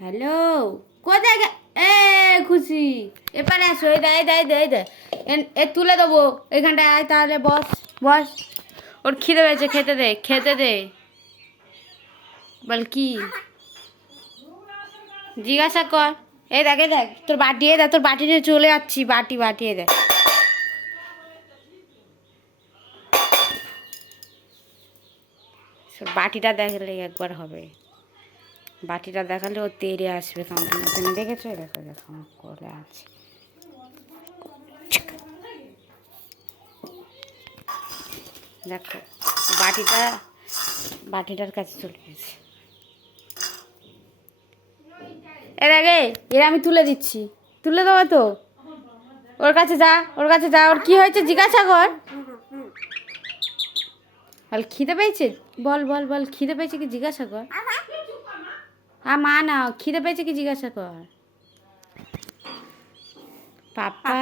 Hello, কোথায় এ খুশি, এপারে আসো। এই দে এই দে এই দে এই দে, এ তুলে দেবো। এখানটায় আয় তাহলে, বস বস। ওর খিদে পেয়েছে, খেতে দে খেতে দে। বল কি জিজ্ঞাসা কর। এই দেখ এই দেখ, তোর বাটি, এ দেখ তোর বাটি নিয়ে চলে যাচ্ছি। বাটি বাটি এ দেখ। বাটিটা দেখালে একবার হবে, বাটিটা দেখালে ও তেড়ে আসবে কামড়ে। দেখেছো? দেখো দেখো আমার করে আছে। দেখো বাটিটা, বাটিটার কাছে চলে গেছে। এর আগে এরা আমি তুলে দিচ্ছি, তুলে দেবো তো। ওর কাছে যা, ওর কাছে যা। ওর কি হয়েছে জিজ্ঞাসা কর। বল খিদে পেয়েছে, বল বল বল খিদে পেয়েছে কি জিজ্ঞাসা কর। মা না, খিদে পেয়েছে কি জিজ্ঞাসা কর। পাপা